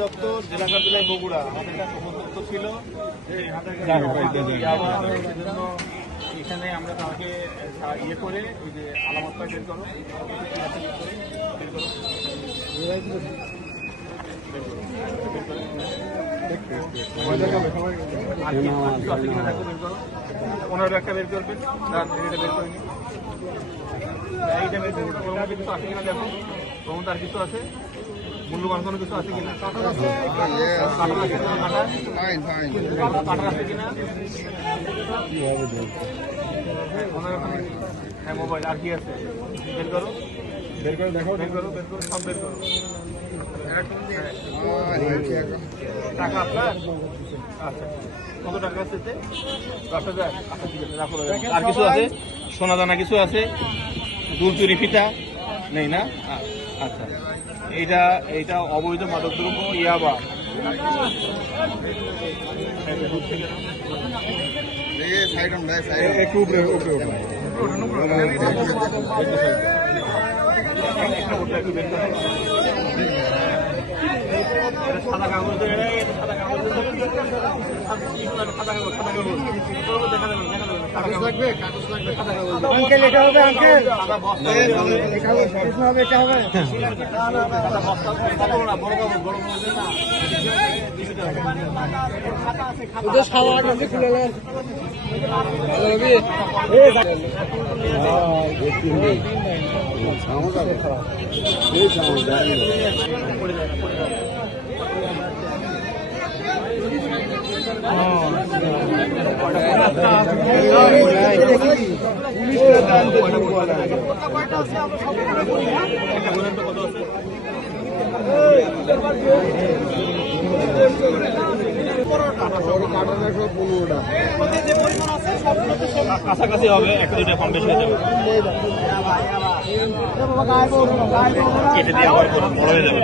অধিদপ্তর, জেলা কার্যালয় বগুড়া, আমাদের একটা তথ্য ছিল সেজন্য এখানে আমরা তাকে ইয়ে করে ওই যে আলামতটা বের করো, ওনার একটা বের করবেন, এটা বের করে নিন, এইটা বের করবেন। কিছু আছে কিনা দেখো, তার কিছু আছে, মূল্যবান কোনো কিছু আছে কিনা, কাটার আছে কিনা, হ্যাঁ মোবাইল আর কি আছে বের করো, দেখো, বের করো সব বের করো। টাকা আপনার আচ্ছা, কত টাকা আছে? 10,000। আচ্ছা ঠিক আছে, রাখো। আর কিছু আছে? সোনা দানা কিছু আছে? দুল চুরি ফিতা নেই না? আচ্ছা, এইটা অবৈধ মাদক দ্রব্য ইয়াবা। একটু উপরে সাদা কাগজ, সাদা কাগজ লাগবে, আঙ্কেল এটা হবে, আঙ্কেল এটা হবে, কাছাকাছি হবে, একটা দুইটা কম বেশি হয়ে যাবে, কেটে দিয়ে আবার বড় হয়ে যাবে।